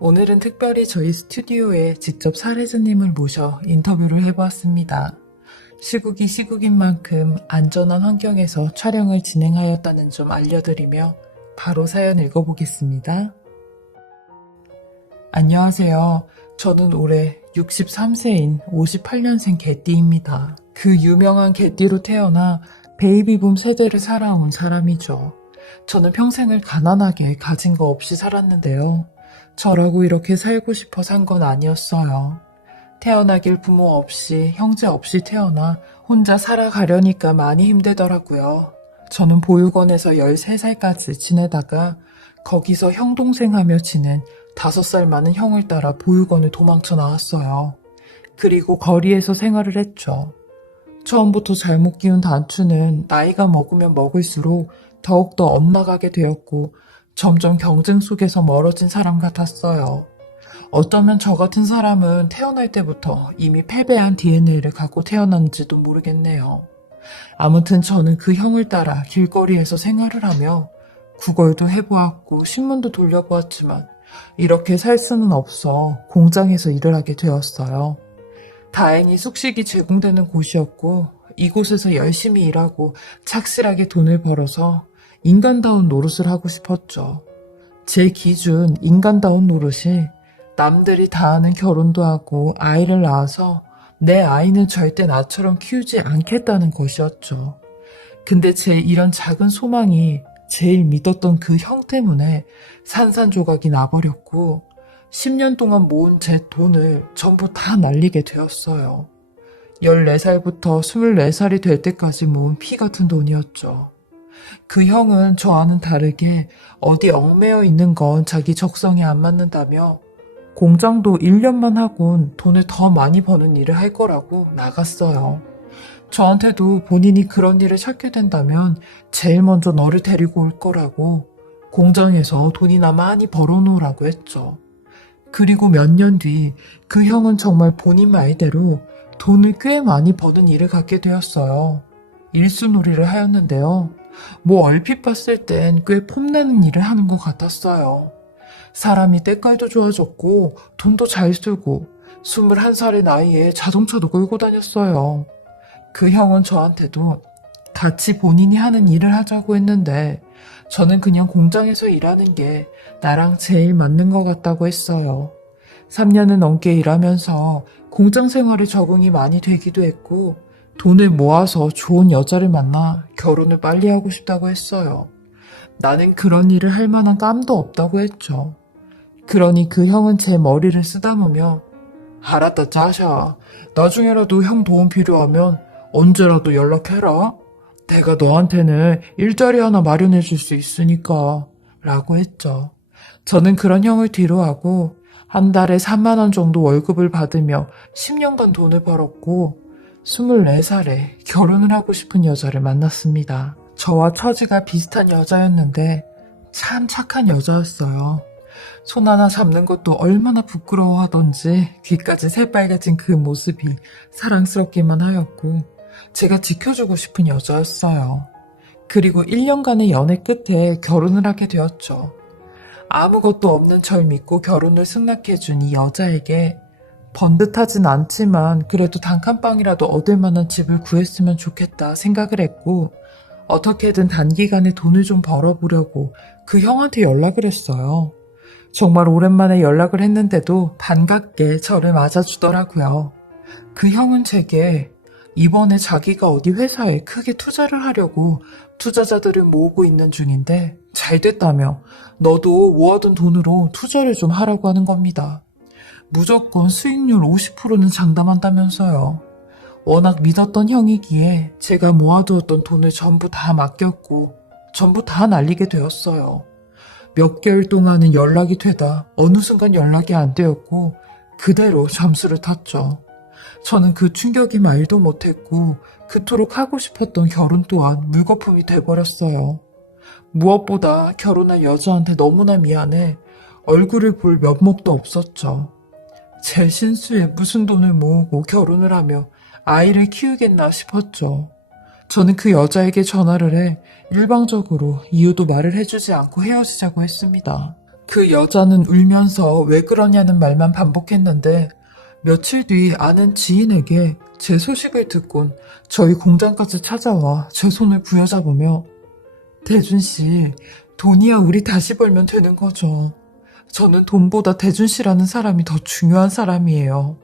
오늘은 특별히 저희 스튜디오에 직접 사례자님을 모셔 인터뷰를 해보았습니다. 시국이 시국인 만큼 안전한 환경에서 촬영을 진행하였다는 점 알려드리며 바로 사연 읽어보겠습니다. 안녕하세요. 저는 올해 63세인 58년생 개띠입니다. 그 유명한 개띠로 태어나 베이비붐 세대를 살아온 사람이죠. 저는 평생을 가난하게 가진 거 없이 살았는데요. 저라고 이렇게 살고 싶어 산 건 아니었어요. 태어나길 부모 없이 형제 없이 태어나 혼자 살아가려니까 많이 힘들더라고요. 저는 보육원에서 13살까지 지내다가 거기서 형 동생 하며 지낸 5살 많은 형을 따라 보육원을 도망쳐 나왔어요. 그리고 거리에서 생활을 했죠. 처음부터 잘못 키운 단추는 나이가 먹으면 먹을수록 더욱더 엇나가게 되었고 점점 경쟁 속에서 멀어진 사람 같았어요. 어쩌면 저 같은 사람은 태어날 때부터 이미 패배한 DNA를 갖고 태어난지도 모르겠네요. 아무튼 저는 그 형을 따라 길거리에서 생활을 하며 구걸도 해보았고 신문도 돌려보았지만 이렇게 살 수는 없어 공장에서 일을 하게 되었어요. 다행히 숙식이 제공되는 곳이었고 이곳에서 열심히 일하고 착실하게 돈을 벌어서 인간다운 노릇을 하고 싶었죠. 제 기준 인간다운 노릇이 남들이 다 하는 결혼도 하고 아이를 낳아서 내 아이는 절대 나처럼 키우지 않겠다는 것이었죠. 근데 제 이런 작은 소망이 제일 믿었던 그 형 때문에 산산조각이 나버렸고 10년 동안 모은 제 돈을 전부 다 날리게 되었어요. 14살부터 24살이 될 때까지 모은 피 같은 돈이었죠. 그 형은 저와는 다르게 어디 얽매여 있는 건 자기 적성에 안 맞는다며 공장도 1년만 하곤 돈을 더 많이 버는 일을 할 거라고 나갔어요. 저한테도 본인이 그런 일을 찾게 된다면 제일 먼저 너를 데리고 올 거라고 공장에서 돈이나 많이 벌어놓으라고 했죠. 그리고 몇 년 뒤 그 형은 정말 본인 말대로 돈을 꽤 많이 버는 일을 갖게 되었어요. 일수놀이를 하였는데요. 뭐 얼핏 봤을 땐 꽤 폼나는 일을 하는 것 같았어요. 사람이 때깔도 좋아졌고 돈도 잘 쓰고 21살의 나이에 자동차도 끌고 다녔어요. 그 형은 저한테도 같이 본인이 하는 일을 하자고 했는데 저는 그냥 공장에서 일하는 게 나랑 제일 맞는 것 같다고 했어요. 3년을 넘게 일하면서 공장 생활에 적응이 많이 되기도 했고 돈을 모아서 좋은 여자를 만나 결혼을 빨리 하고 싶다고 했어요. 나는 그런 일을 할 만한 깜도 없다고 했죠. 그러니 그 형은 제 머리를 쓰다보며 알았다 짜샤. 나중에라도 형 도움 필요하면 언제라도 연락해라. 내가 너한테는 일자리 하나 마련해 줄 수 있으니까 라고 했죠. 저는 그런 형을 뒤로하고 한 달에 3만 원 정도 월급을 받으며 10년간 돈을 벌었고 24살에 결혼을 하고 싶은 여자를 만났습니다. 저와 처지가 비슷한 여자였는데 참 착한 여자였어요. 손 하나 잡는 것도 얼마나 부끄러워하던지 귀까지 새빨개진 그 모습이 사랑스럽기만 하였고 제가 지켜주고 싶은 여자였어요. 그리고 1년간의 연애 끝에 결혼을 하게 되었죠. 아무것도 없는 절 믿고 결혼을 승낙해준 이 여자에게 번듯하진 않지만 그래도 단칸방이라도 얻을 만한 집을 구했으면 좋겠다 생각을 했고 어떻게든 단기간에 돈을 좀 벌어보려고 그 형한테 연락을 했어요. 정말 오랜만에 연락을 했는데도 반갑게 저를 맞아주더라고요. 그 형은 제게 이번에 자기가 어디 회사에 크게 투자를 하려고 투자자들을 모으고 있는 중인데 잘 됐다며 너도 모아둔 돈으로 투자를 좀 하라고 하는 겁니다. 무조건 수익률 50%는 장담한다면서요. 워낙 믿었던 형이기에 제가 모아두었던 돈을 전부 다 맡겼고 전부 다 날리게 되었어요. 몇 개월 동안은 연락이 되다 어느 순간 연락이 안 되었고 그대로 잠수를 탔죠. 저는 그 충격이 말도 못했고 그토록 하고 싶었던 결혼 또한 물거품이 돼버렸어요. 무엇보다 결혼한 여자한테 너무나 미안해 얼굴을 볼 면목도 없었죠. 제 신수에 무슨 돈을 모으고 결혼을 하며 아이를 키우겠나 싶었죠. 저는 그 여자에게 전화를 해 일방적으로 이유도 말을 해주지 않고 헤어지자고 했습니다. 그 여자는 울면서 왜 그러냐는 말만 반복했는데 며칠 뒤 아는 지인에게 제 소식을 듣곤 저희 공장까지 찾아와 제 손을 부여잡으며 대준 씨, 돈이야 우리 다시 벌면 되는 거죠. 저는 돈보다 대준 씨라는 사람이 더 중요한 사람이에요.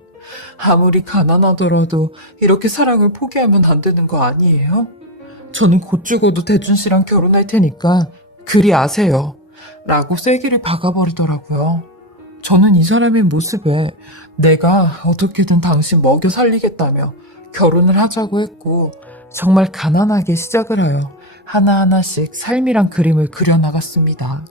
아무리 가난하더라도 이렇게 사랑을 포기하면 안 되는 거 아니에요? 저는 곧 죽어도 대준 씨랑 결혼할 테니까 그리 아세요. 라고 쐐기를 박아버리더라고요. 저는 이 사람의 모습에 내가 어떻게든 당신 먹여 살리겠다며 결혼을 하자고 했고 정말 가난하게 시작을 하여 하나하나씩 삶이란 그림을 그려나갔습니다.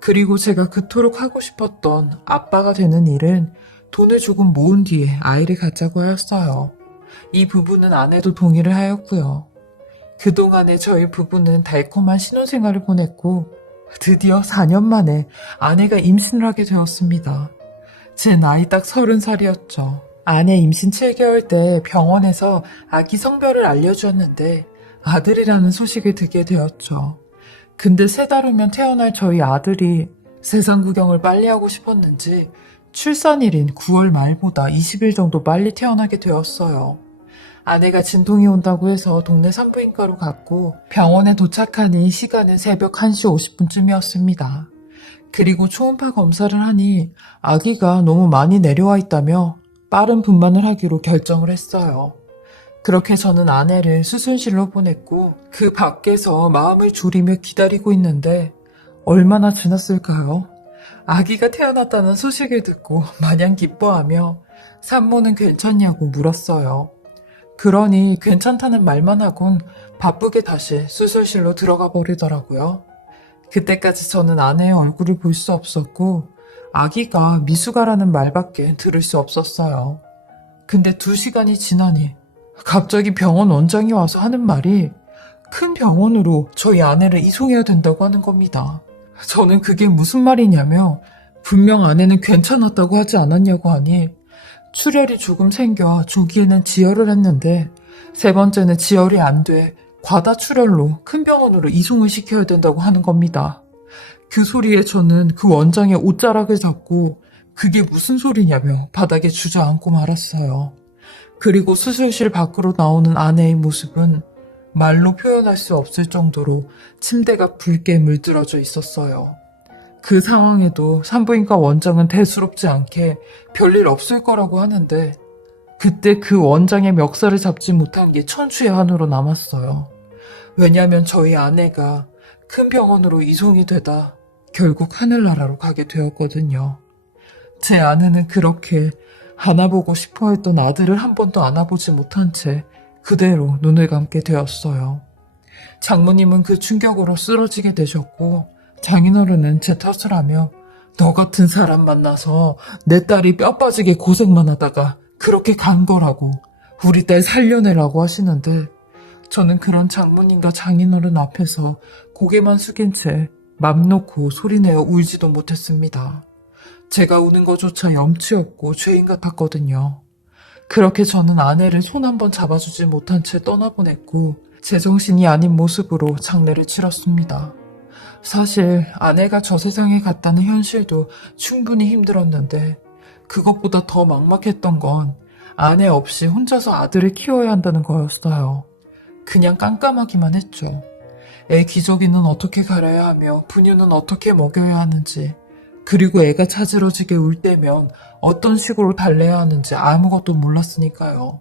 그리고 제가 그토록 하고 싶었던 아빠가 되는 일은 돈을 조금 모은 뒤에 아이를 갖자고 하였어요. 이 부분은 아내도 동의를 하였고요. 그동안에 저희 부부는 달콤한 신혼생활을 보냈고 드디어 4년 만에 아내가 임신을 하게 되었습니다. 제 나이 딱 30살이었죠. 아내 임신 7개월 때 병원에서 아기 성별을 알려주었는데 아들이라는 소식을 듣게 되었죠. 근데 3달 후면 태어날 저희 아들이 세상 구경을 빨리 하고 싶었는지 출산일인 9월 말보다 20일 정도 빨리 태어나게 되었어요. 아내가 진통이 온다고 해서 동네 산부인과로 갔고 병원에 도착하니 시간은 새벽 1시 50분쯤이었습니다. 그리고 초음파 검사를 하니 아기가 너무 많이 내려와 있다며 빠른 분만을 하기로 결정을 했어요. 그렇게 저는 아내를 수술실로 보냈고 그 밖에서 마음을 졸이며 기다리고 있는데 얼마나 지났을까요? 아기가 태어났다는 소식을 듣고 마냥 기뻐하며 산모는 괜찮냐고 물었어요. 그러니 괜찮다는 말만 하곤 바쁘게 다시 수술실로 들어가 버리더라고요. 그때까지 저는 아내의 얼굴을 볼 수 없었고 아기가 미숙아라는 말밖에 들을 수 없었어요. 근데 2시간이 지나니 갑자기 병원 원장이 와서 하는 말이 큰 병원으로 저희 아내를 이송해야 된다고 하는 겁니다. 저는 그게 무슨 말이냐며 분명 아내는 괜찮았다고 하지 않았냐고 하니 출혈이 조금 생겨 조기에는 지혈을 했는데 3번째는 지혈이 안 돼 과다 출혈로 큰 병원으로 이송을 시켜야 된다고 하는 겁니다. 그 소리에 저는 그 원장의 옷자락을 잡고 그게 무슨 소리냐며 바닥에 주저앉고 말았어요. 그리고 수술실 밖으로 나오는 아내의 모습은 말로 표현할 수 없을 정도로 침대가 붉게 물들어져 있었어요. 그 상황에도 산부인과 원장은 대수롭지 않게 별일 없을 거라고 하는데 그때 그 원장의 멱살을 잡지 못한 게 천추의 한으로 남았어요. 왜냐하면 저희 아내가 큰 병원으로 이송이 되다 결국 하늘나라로 가게 되었거든요. 제 아내는 그렇게 안아보고 싶어 했던 아들을 한 번도 안아보지 못한 채 그대로 눈을 감게 되었어요. 장모님은 그 충격으로 쓰러지게 되셨고 장인어른은 제 탓을 하며 너 같은 사람 만나서 내 딸이 뼈 빠지게 고생만 하다가 그렇게 간 거라고 우리 딸 살려내라고 하시는데 저는 그런 장모님과 장인어른 앞에서 고개만 숙인 채 맘 놓고 소리내어 울지도 못했습니다. 제가 우는 것조차 염치 없고 죄인 같았거든요. 그렇게 저는 아내를 손 한 번 잡아주지 못한 채 떠나보냈고 제정신이 아닌 모습으로 장례를 치렀습니다. 사실 아내가 저 세상에 갔다는 현실도 충분히 힘들었는데 그것보다 더 막막했던 건 아내 없이 혼자서 아들을 키워야 한다는 거였어요. 그냥 깜깜하기만 했죠. 애 기저귀는 어떻게 갈아야 하며 분유는 어떻게 먹여야 하는지 그리고 애가 자지러지게 울 때면 어떤 식으로 달래야 하는지 아무것도 몰랐으니까요.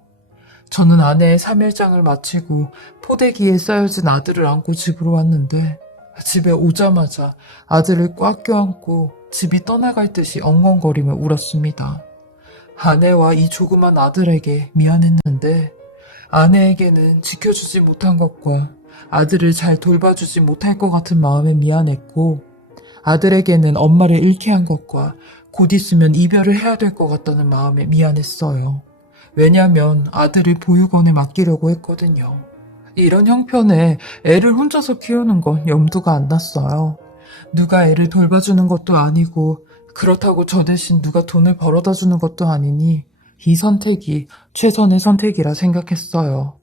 저는 아내의 3일장을 마치고 포대기에 쌓여진 아들을 안고 집으로 왔는데 집에 오자마자 아들을 꽉 껴안고 집이 떠나갈 듯이 엉엉거리며 울었습니다. 아내와 이 조그만 아들에게 미안했는데 아내에게는 지켜주지 못한 것과 아들을 잘 돌봐주지 못할 것 같은 마음에 미안했고 아들에게는 엄마를 잃게 한 것과 곧 있으면 이별을 해야 될 것 같다는 마음에 미안했어요. 왜냐면 아들을 보육원에 맡기려고 했거든요. 이런 형편에 애를 혼자서 키우는 건 염두가 안 났어요. 누가 애를 돌봐주는 것도 아니고 그렇다고 저 대신 누가 돈을 벌어다 주는 것도 아니니 이 선택이 최선의 선택이라 생각했어요.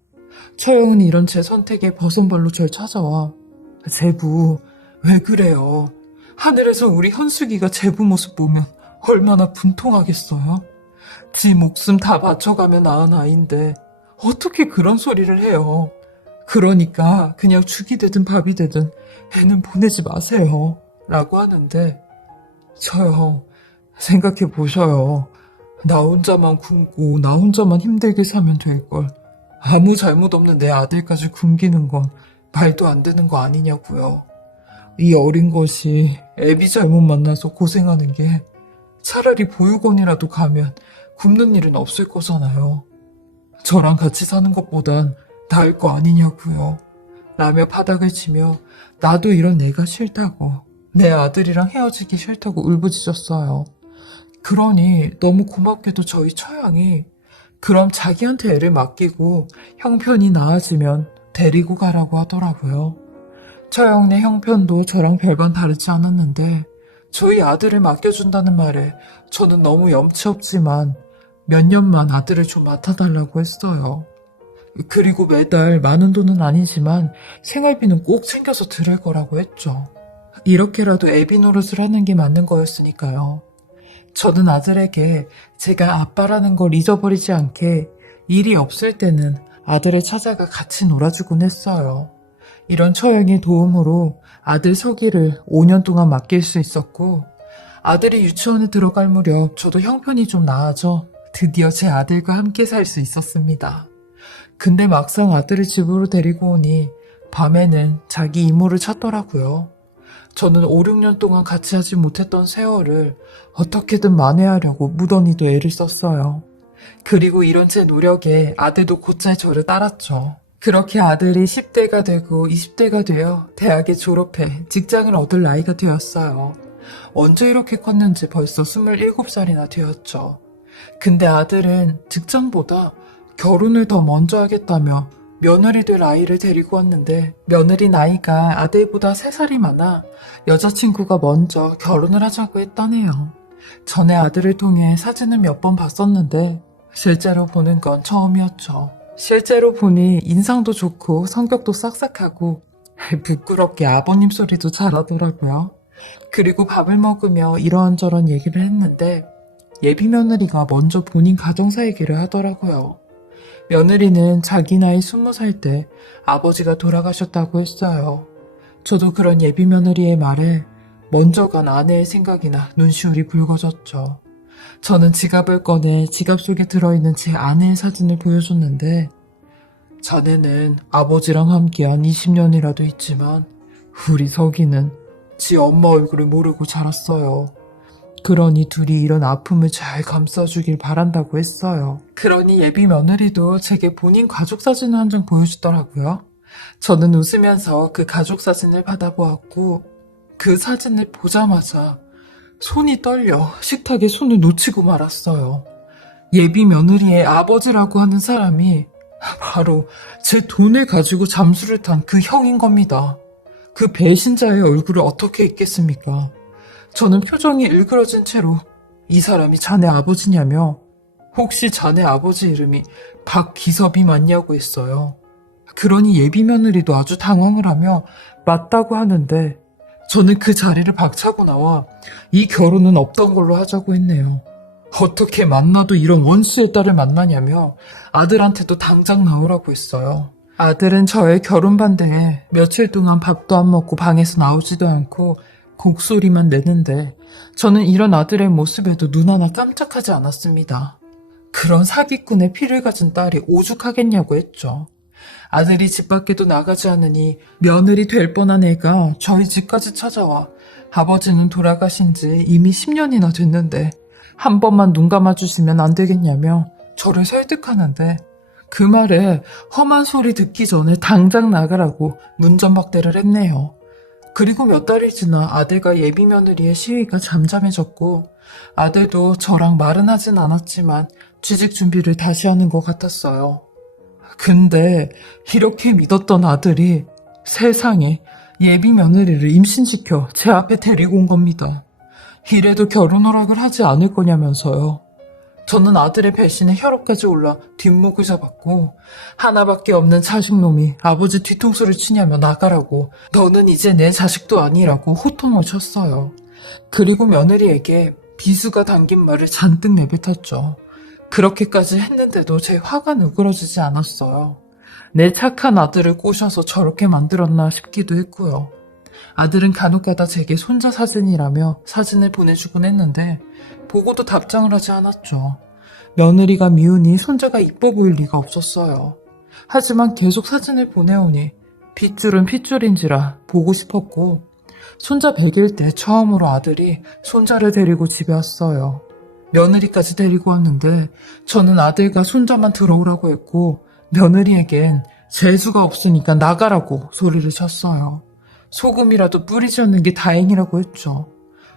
처형은 이런 제 선택에 버선발로 절 찾아와 제부 왜 그래요? 하늘에서 우리 현숙이가 제부 모습 보면 얼마나 분통하겠어요? 지 목숨 다 바쳐가며 낳은 아이인데 어떻게 그런 소리를 해요? 그러니까 그냥 죽이 되든 밥이 되든 애는 보내지 마세요. 라고 하는데 저요, 생각해 보셔요. 나 혼자만 굶고 나 혼자만 힘들게 사면 될걸. 아무 잘못 없는 내 아들까지 굶기는 건 말도 안 되는 거 아니냐고요. 이 어린 것이 애비 잘못 만나서 고생하는 게 차라리 보육원이라도 가면 굶는 일은 없을 거잖아요. 저랑 같이 사는 것보단 나을 거 아니냐고요. 라며 바닥을 치며 나도 이런 애가 싫다고, 내 아들이랑 헤어지기 싫다고 울부짖었어요. 그러니 너무 고맙게도 저희 처양이 그럼 자기한테 애를 맡기고 형편이 나아지면 데리고 가라고 하더라고요. 처형네 형편도 저랑 별반 다르지 않았는데 저희 아들을 맡겨준다는 말에 저는 너무 염치 없지만 몇 년만 아들을 좀 맡아달라고 했어요. 그리고 매달 많은 돈은 아니지만 생활비는 꼭 챙겨서 드릴 거라고 했죠. 이렇게라도 애비 노릇을 하는 게 맞는 거였으니까요. 저는 아들에게 제가 아빠라는 걸 잊어버리지 않게 일이 없을 때는 아들을 찾아가 같이 놀아주곤 했어요. 이런 처형의 도움으로 아들 서기를 5년 동안 맡길 수 있었고, 아들이 유치원에 들어갈 무렵 저도 형편이 좀 나아져 드디어 제 아들과 함께 살 수 있었습니다. 근데 막상 아들을 집으로 데리고 오니 밤에는 자기 이모를 찾더라고요. 저는 5, 6년 동안 같이 하지 못했던 세월을 어떻게든 만회하려고 무던히도 애를 썼어요. 그리고 이런 제 노력에 아들도 곧잘 저를 따랐죠. 그렇게 아들이 10대가 되고 20대가 되어 대학에 졸업해 직장을 얻을 나이가 되었어요. 언제 이렇게 컸는지 벌써 27살이나 되었죠. 근데 아들은 직장보다 결혼을 더 먼저 하겠다며 며느리 될 아이를 데리고 왔는데 며느리 나이가 아들보다 3살이 많아 여자친구가 먼저 결혼을 하자고 했다네요. 전에 아들을 통해 사진을 몇 번 봤었는데 실제로 보는 건 처음이었죠. 실제로 보니 인상도 좋고 성격도 싹싹하고 부끄럽게 아버님 소리도 잘하더라고요. 그리고 밥을 먹으며 이러한저런 얘기를 했는데 예비 며느리가 먼저 본인 가정사 얘기를 하더라고요. 며느리는 자기 나이 20살 때 아버지가 돌아가셨다고 했어요. 저도 그런 예비 며느리의 말에 먼저 간 아내의 생각이 나 눈시울이 붉어졌죠. 저는 지갑을 꺼내 지갑 속에 들어있는 제 아내의 사진을 보여줬는데 자네는 아버지랑 함께한 20년이라도 있지만 우리 석이는 지 엄마 얼굴을 모르고 자랐어요. 그러니 둘이 이런 아픔을 잘 감싸주길 바란다고 했어요. 그러니 예비 며느리도 제게 본인 가족 사진을 한 장 보여주더라고요. 저는 웃으면서 그 가족 사진을 받아보았고 그 사진을 보자마자 손이 떨려 식탁에 손을 놓치고 말았어요. 예비 며느리의 아버지라고 하는 사람이 바로 제 돈을 가지고 잠수를 탄 그 형인 겁니다. 그 배신자의 얼굴을 어떻게 잊겠습니까? 저는 표정이 일그러진 채로 이 사람이 자네 아버지냐며 혹시 자네 아버지 이름이 박기섭이 맞냐고 했어요. 그러니 예비 며느리도 아주 당황을 하며 맞다고 하는데 저는 그 자리를 박차고 나와 이 결혼은 없던 걸로 하자고 했네요. 어떻게 만나도 이런 원수의 딸을 만나냐며 아들한테도 당장 나오라고 했어요. 아들은 저의 결혼 반대에 며칠 동안 밥도 안 먹고 방에서 나오지도 않고 곡소리만 내는데 저는 이런 아들의 모습에도 눈 하나 깜짝하지 않았습니다. 그런 사기꾼의 피를 가진 딸이 오죽하겠냐고 했죠. 아들이 집 밖에도 나가지 않으니 며느리 될 뻔한 애가 저희 집까지 찾아와 아버지는 돌아가신 지 이미 10년이나 됐는데 한 번만 눈 감아주시면 안 되겠냐며 저를 설득하는데 그 말에 험한 소리 듣기 전에 당장 나가라고 문전박대를 했네요. 그리고 몇 달이 지나 아들과 예비 며느리의 시위가 잠잠해졌고 아들도 저랑 말은 하진 않았지만 취직 준비를 다시 하는 것 같았어요. 근데 이렇게 믿었던 아들이 세상에 예비 며느리를 임신시켜 제 앞에 데리고 온 겁니다. 이래도 결혼 허락을 하지 않을 거냐면서요. 저는 아들의 배신에 혈압까지 올라 뒷목을 잡았고 하나밖에 없는 자식놈이 아버지 뒤통수를 치냐며 나가라고 너는 이제 내 자식도 아니라고 호통을 쳤어요. 그리고 며느리에게 비수가 담긴 말을 잔뜩 내뱉었죠. 그렇게까지 했는데도 제 화가 누그러지지 않았어요. 내 착한 아들을 꼬셔서 저렇게 만들었나 싶기도 했고요. 아들은 간혹가다 제게 손자 사진이라며 사진을 보내주곤 했는데 보고도 답장을 하지 않았죠. 며느리가 미우니 손자가 이뻐 보일 리가 없었어요. 하지만 계속 사진을 보내오니 핏줄은 핏줄인지라 보고 싶었고 손자 100일 때 처음으로 아들이 손자를 데리고 집에 왔어요. 며느리까지 데리고 왔는데 저는 아들과 손자만 들어오라고 했고 며느리에겐 재수가 없으니까 나가라고 소리를 쳤어요. 소금이라도 뿌리지 않는 게 다행이라고 했죠.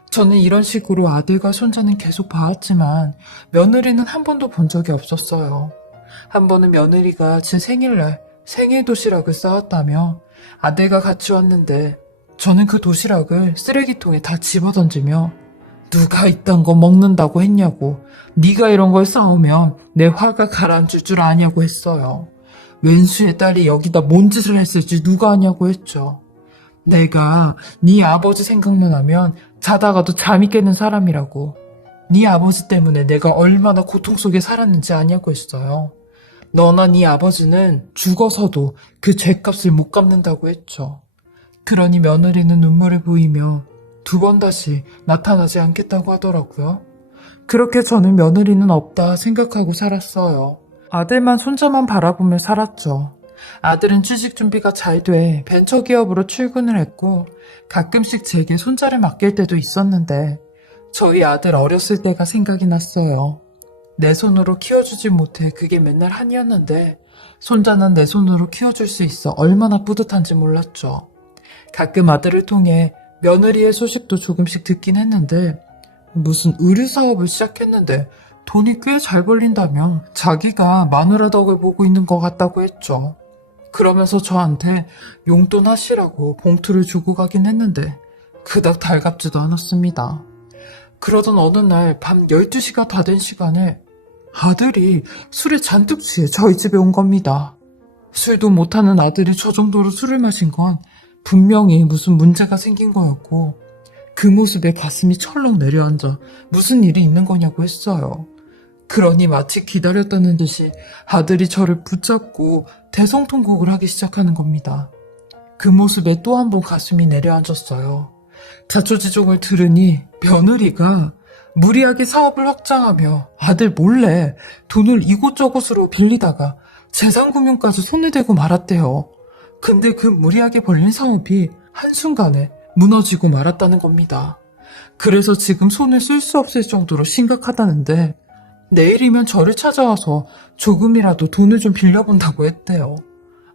저는 이런 식으로 아들과 손자는 계속 봐왔지만 며느리는 한 번도 본 적이 없었어요. 한 번은 며느리가 제 생일날 생일 도시락을 싸왔다며 아들과 같이 왔는데 저는 그 도시락을 쓰레기통에 다 집어던지며 누가 이딴 거 먹는다고 했냐고 네가 이런 걸 싸우면 내 화가 가라앉을 줄 아냐고 했어요. 왼수의 딸이 여기다 뭔 짓을 했을지 누가 아냐고 했죠. 내가 네 아버지 생각만 하면 자다가도 잠이 깨는 사람이라고. 네 아버지 때문에 내가 얼마나 고통 속에 살았는지 아냐고 했어요. 너나 네 아버지는 죽어서도 그 죗값을 못 갚는다고 했죠. 그러니 며느리는 눈물을 보이며 두 번 다시 나타나지 않겠다고 하더라고요. 그렇게 저는 며느리는 없다 생각하고 살았어요. 아들만 손자만 바라보며 살았죠. 아들은 취직 준비가 잘 돼 벤처기업으로 출근을 했고 가끔씩 제게 손자를 맡길 때도 있었는데 저희 아들 어렸을 때가 생각이 났어요. 내 손으로 키워주지 못해 그게 맨날 한이었는데 손자는 내 손으로 키워줄 수 있어 얼마나 뿌듯한지 몰랐죠. 가끔 아들을 통해 며느리의 소식도 조금씩 듣긴 했는데 무슨 의류 사업을 시작했는데 돈이 꽤 잘 벌린다며 자기가 마누라 덕을 보고 있는 것 같다고 했죠. 그러면서 저한테 용돈 하시라고 봉투를 주고 가긴 했는데 그닥 달갑지도 않았습니다. 그러던 어느 날 밤 12시가 다 된 시간에 아들이 술에 잔뜩 취해 저희 집에 온 겁니다. 술도 못하는 아들이 저 정도로 술을 마신 건 분명히 무슨 문제가 생긴 거였고 그 모습에 가슴이 철렁 내려앉아 무슨 일이 있는 거냐고 했어요. 그러니 마치 기다렸다는 듯이 아들이 저를 붙잡고 대성통곡을 하기 시작하는 겁니다. 그 모습에 또 한 번 가슴이 내려앉았어요. 자초지종을 들으니 며느리가 무리하게 사업을 확장하며 아들 몰래 돈을 이곳저곳으로 빌리다가 재산금융까지 손을 대고 말았대요. 근데 그 무리하게 벌린 사업이 한순간에 무너지고 말았다는 겁니다. 그래서 지금 손을 쓸 수 없을 정도로 심각하다는데 내일이면 저를 찾아와서 조금이라도 돈을 좀 빌려본다고 했대요.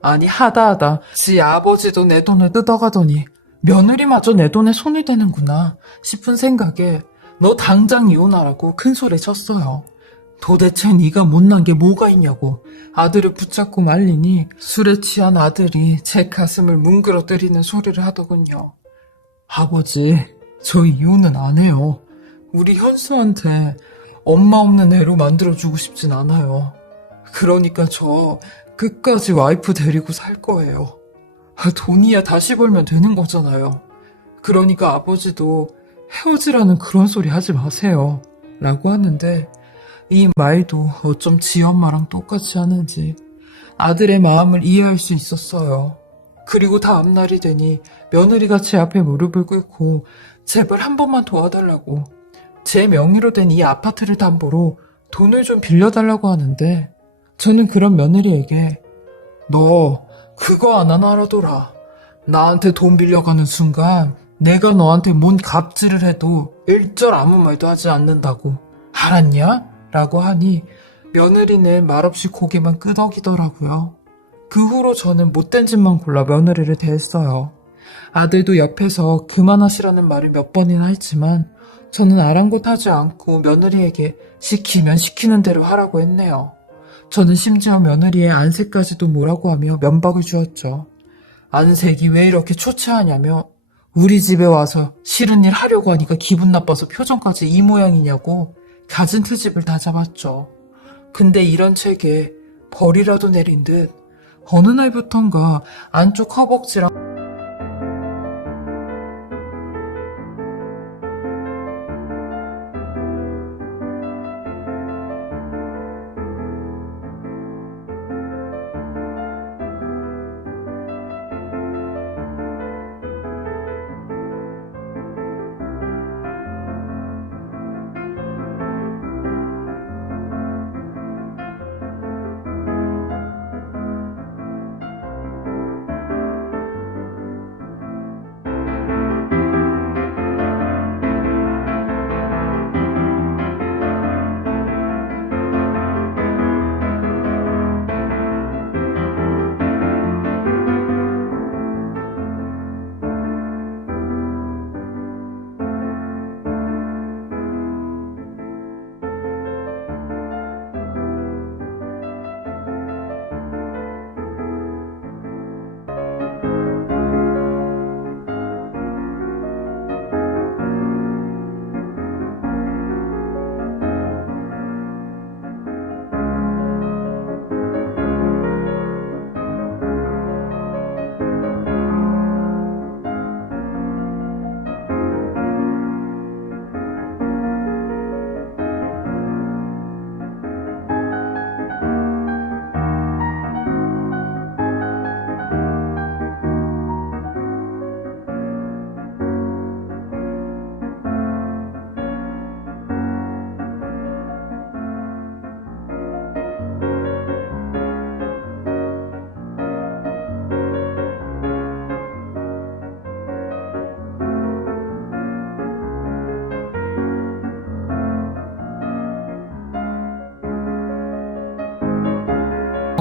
아니 하다 지 아버지도 내 돈을 뜯어가더니 며느리마저 내 돈에 손을 대는구나 싶은 생각에 너 당장 이혼하라고 큰 소리 쳤어요. 도대체 네가 못난 게 뭐가 있냐고 아들을 붙잡고 말리니 술에 취한 아들이 제 가슴을 뭉그러뜨리는 소리를 하더군요. 아버지, 저 이혼은 안 해요. 우리 현수한테 엄마 없는 애로 만들어주고 싶진 않아요. 그러니까 저 끝까지 와이프 데리고 살 거예요. 돈이야 다시 벌면 되는 거잖아요. 그러니까 아버지도 헤어지라는 그런 소리 하지 마세요. 라고 하는데 이 말도 어쩜 지 엄마랑 똑같이 하는지 아들의 마음을 이해할 수 있었어요. 그리고 다음날이 되니 며느리가 제 앞에 무릎을 꿇고 제발 한 번만 도와달라고 제 명의로 된 이 아파트를 담보로 돈을 좀 빌려달라고 하는데 저는 그런 며느리에게 너 그거 하나 알아둬라. 나한테 돈 빌려가는 순간 내가 너한테 뭔 갑질을 해도 일절 아무 말도 하지 않는다고 알았냐? 라고 하니 며느리는 말없이 고개만 끄덕이더라고요. 그 후로 저는 못된 짓만 골라 며느리를 대했어요. 아들도 옆에서 그만하시라는 말을 몇 번이나 했지만 저는 아랑곳하지 않고 며느리에게 시키면 시키는 대로 하라고 했네요. 저는 심지어 며느리의 안색까지도 뭐라고 하며 면박을 주었죠. 안색이 왜 이렇게 초췌하냐며 우리 집에 와서 싫은 일 하려고 하니까 기분 나빠서 표정까지 이 모양이냐고 갖은 트집을 다 잡았죠. 근데 이런 책에 벌이라도 내린 듯 어느 날부턴가 안쪽 허벅지랑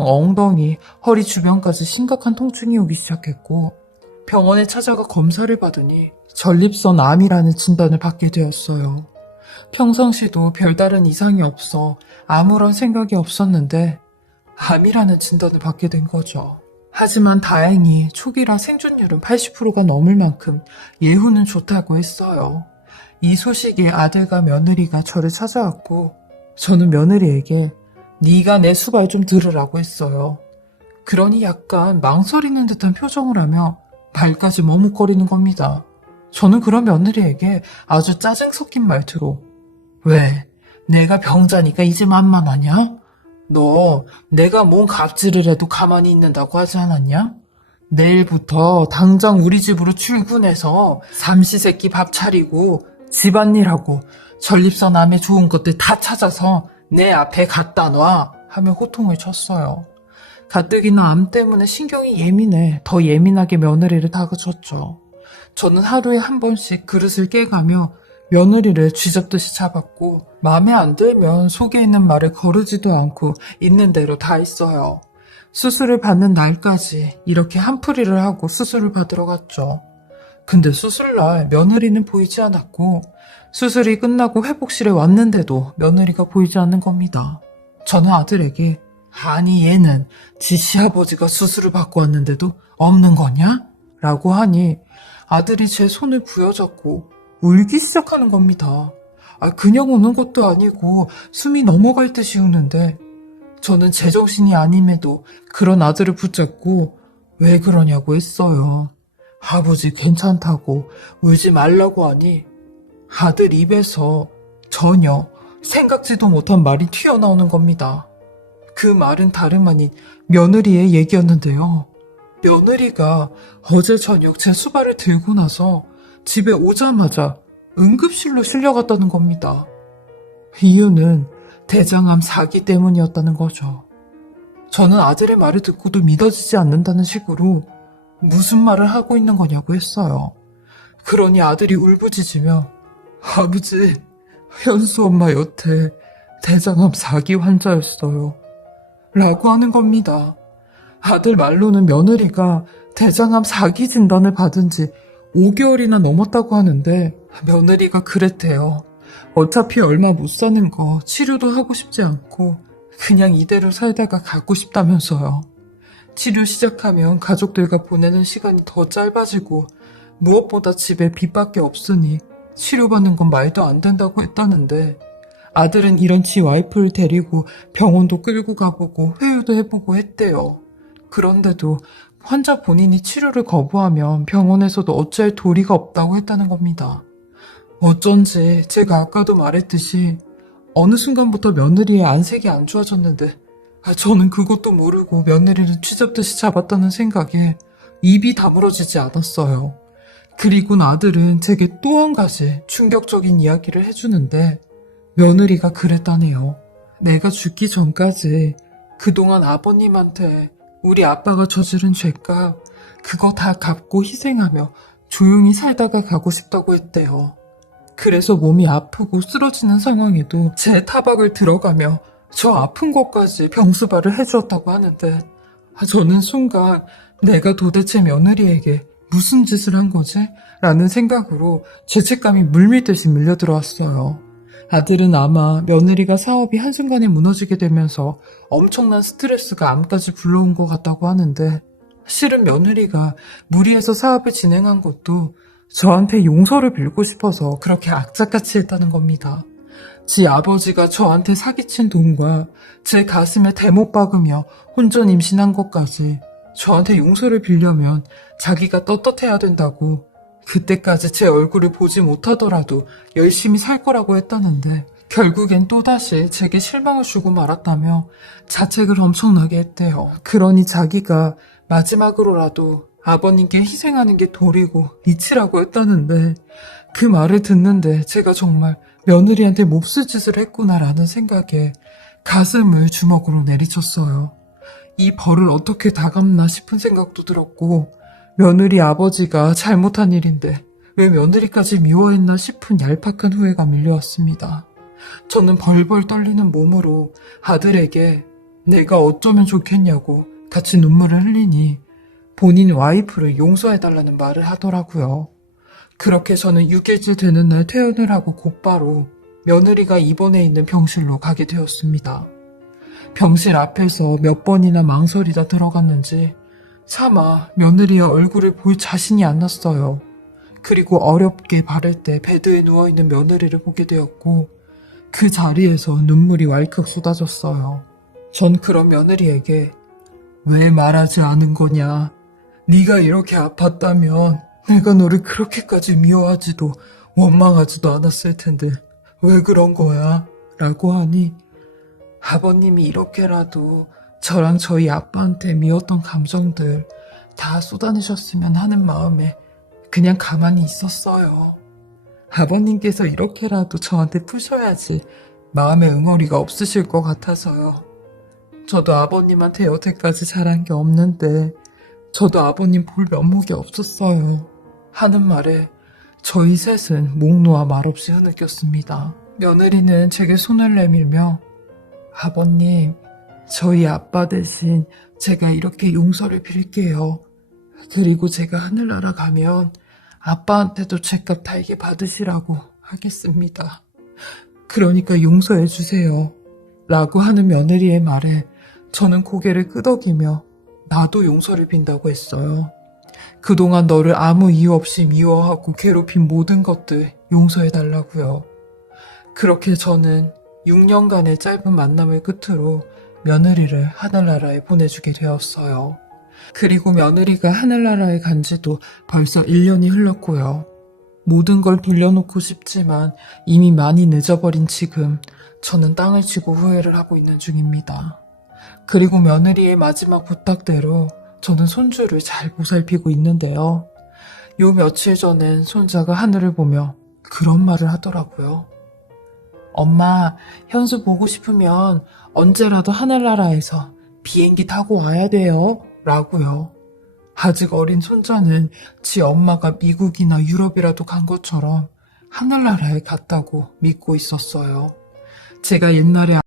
엉덩이, 허리 주변까지 심각한 통증이 오기 시작했고 병원에 찾아가 검사를 받으니 전립선 암이라는 진단을 받게 되었어요. 평상시도 별다른 이상이 없어 아무런 생각이 없었는데 암이라는 진단을 받게 된 거죠. 하지만 다행히 초기라 생존율은 80%가 넘을 만큼 예후는 좋다고 했어요. 이 소식에 아들과 며느리가 저를 찾아왔고 저는 며느리에게 네가 내 수발 좀 들으라고 했어요. 그러니 약간 망설이는 듯한 표정을 하며 발까지 머뭇거리는 겁니다. 저는 그런 며느리에게 아주 짜증 섞인 말투로 왜? 내가 병자니까 이제 만만하냐? 너 내가 뭔 갑질을 해도 가만히 있는다고 하지 않았냐? 내일부터 당장 우리 집으로 출근해서 삼시세끼 밥 차리고 집안일하고 전립선 암에 좋은 것들 다 찾아서 내 앞에 갖다 놔 하며 호통을 쳤어요. 가뜩이나 암 때문에 신경이 예민해 더 예민하게 며느리를 다그쳤죠. 저는 하루에 한 번씩 그릇을 깨가며 며느리를 쥐잡듯이 잡았고 마음에 안 들면 속에 있는 말을 거르지도 않고 있는 대로 다 했어요. 수술을 받는 날까지 이렇게 한풀이를 하고 수술을 받으러 갔죠. 근데 수술날 며느리는 보이지 않았고 수술이 끝나고 회복실에 왔는데도 며느리가 보이지 않는 겁니다. 저는 아들에게 아니 얘는 지 시아버지가 수술을 받고 왔는데도 없는 거냐? 라고 하니 아들이 제 손을 부여잡고 울기 시작하는 겁니다. 그냥 우는 것도 아니고 숨이 넘어갈 듯이 우는데 저는 제정신이 아님에도 그런 아들을 붙잡고 왜 그러냐고 했어요. 아버지 괜찮다고 울지 말라고 하니 아들 입에서 전혀 생각지도 못한 말이 튀어나오는 겁니다. 그 말은 다름 아닌 며느리의 얘기였는데요. 며느리가 어제 저녁 제 수발을 들고 나서 집에 오자마자 응급실로 실려갔다는 겁니다. 이유는 대장암 4기 때문이었다는 거죠. 저는 아들의 말을 듣고도 믿어지지 않는다는 식으로 무슨 말을 하고 있는 거냐고 했어요. 그러니 아들이 울부짖으며 아버지, 현수 엄마 여태 대장암 4기 환자였어요. 라고 하는 겁니다. 아들 말로는 며느리가 대장암 4기 진단을 받은 지 5개월이나 넘었다고 하는데 며느리가 그랬대요. 어차피 얼마 못 사는 거 치료도 하고 싶지 않고 그냥 이대로 살다가 가고 싶다면서요. 치료 시작하면 가족들과 보내는 시간이 더 짧아지고 무엇보다 집에 빚밖에 없으니 치료받는 건 말도 안 된다고 했다는데 아들은 이런 지 와이프를 데리고 병원도 끌고 가보고 회유도 해보고 했대요. 그런데도 환자 본인이 치료를 거부하면 병원에서도 어찌할 도리가 없다고 했다는 겁니다. 어쩐지 제가 아까도 말했듯이 어느 순간부터 며느리의 안색이 안 좋아졌는데 저는 그것도 모르고 며느리를 쥐잡듯이 잡았다는 생각에 입이 다물어지지 않았어요. 그리고 아들은 제게 또 한 가지 충격적인 이야기를 해주는데 며느리가 그랬다네요. 내가 죽기 전까지 그동안 아버님한테 우리 아빠가 저지른 죄값 그거 다 갚고 희생하며 조용히 살다가 가고 싶다고 했대요. 그래서 몸이 아프고 쓰러지는 상황에도 제 타박을 들어가며 저 아픈 것까지 병수발을 해주었다고 하는데 저는 순간 내가 도대체 며느리에게 무슨 짓을 한 거지? 라는 생각으로 죄책감이 물밀듯이 밀려들어왔어요. 아들은 아마 며느리가 사업이 한순간에 무너지게 되면서 엄청난 스트레스가 암까지 불러온 것 같다고 하는데 실은 며느리가 무리해서 사업을 진행한 것도 저한테 용서를 빌고 싶어서 그렇게 악착같이 했다는 겁니다. 지 아버지가 저한테 사기친 돈과 제 가슴에 대못 박으며 혼전 임신한 것까지 저한테 용서를 빌려면 자기가 떳떳해야 된다고 그때까지 제 얼굴을 보지 못하더라도 열심히 살 거라고 했다는데 결국엔 또다시 제게 실망을 주고 말았다며 자책을 엄청나게 했대요. 그러니 자기가 마지막으로라도 아버님께 희생하는 게 도리고 이치라고 했다는데 그 말을 듣는데 제가 정말 며느리한테 몹쓸 짓을 했구나라는 생각에 가슴을 주먹으로 내리쳤어요. 이 벌을 어떻게 다 갚나 싶은 생각도 들었고 며느리 아버지가 잘못한 일인데 왜 며느리까지 미워했나 싶은 얄팍한 후회가 밀려왔습니다. 저는 벌벌 떨리는 몸으로 아들에게 내가 어쩌면 좋겠냐고 같이 눈물을 흘리니 본인 와이프를 용서해달라는 말을 하더라고요. 그렇게 저는 6일째 되는 날 퇴원을 하고 곧바로 며느리가 입원해 있는 병실로 가게 되었습니다. 병실 앞에서 몇 번이나 망설이다 들어갔는지 차마 며느리의 얼굴을 볼 자신이 안 났어요. 그리고 어렵게 바를 때 베드에 누워있는 며느리를 보게 되었고 그 자리에서 눈물이 왈칵 쏟아졌어요. 전 그런 며느리에게 왜 말하지 않은 거냐. 네가 이렇게 아팠다면 내가 너를 그렇게까지 미워하지도 원망하지도 않았을 텐데 왜 그런 거야? 라고 하니 아버님이 이렇게라도 저랑 저희 아빠한테 미웠던 감정들 다 쏟아내셨으면 하는 마음에 그냥 가만히 있었어요. 아버님께서 이렇게라도 저한테 푸셔야지 마음에 응어리가 없으실 것 같아서요. 저도 아버님한테 여태까지 잘한 게 없는데 저도 아버님 볼 면목이 없었어요. 하는 말에 저희 셋은 목 놓아 말없이 흐느꼈습니다. 며느리는 제게 손을 내밀며 아버님, 저희 아빠 대신 제가 이렇게 용서를 빌게요. 그리고 제가 하늘나라 가면 아빠한테도 죄값 달게 받으시라고 하겠습니다. 그러니까 용서해 주세요. 라고 하는 며느리의 말에 저는 고개를 끄덕이며 나도 용서를 빈다고 했어요. 그동안 너를 아무 이유 없이 미워하고 괴롭힌 모든 것들 용서해달라고요. 그렇게 저는 6년간의 짧은 만남을 끝으로 며느리를 하늘나라에 보내주게 되었어요. 그리고 며느리가 하늘나라에 간 지도 벌써 1년이 흘렀고요. 모든 걸 돌려놓고 싶지만 이미 많이 늦어버린 지금 저는 땅을 치고 후회를 하고 있는 중입니다. 그리고 며느리의 마지막 부탁대로 저는 손주를 잘 보살피고 있는데요. 요 며칠 전엔 손자가 하늘을 보며 그런 말을 하더라고요. 엄마, 현수 보고 싶으면 언제라도 하늘나라에서 비행기 타고 와야 돼요. 라고요. 아직 어린 손자는 지 엄마가 미국이나 유럽이라도 간 것처럼 하늘나라에 갔다고 믿고 있었어요. 제가 옛날에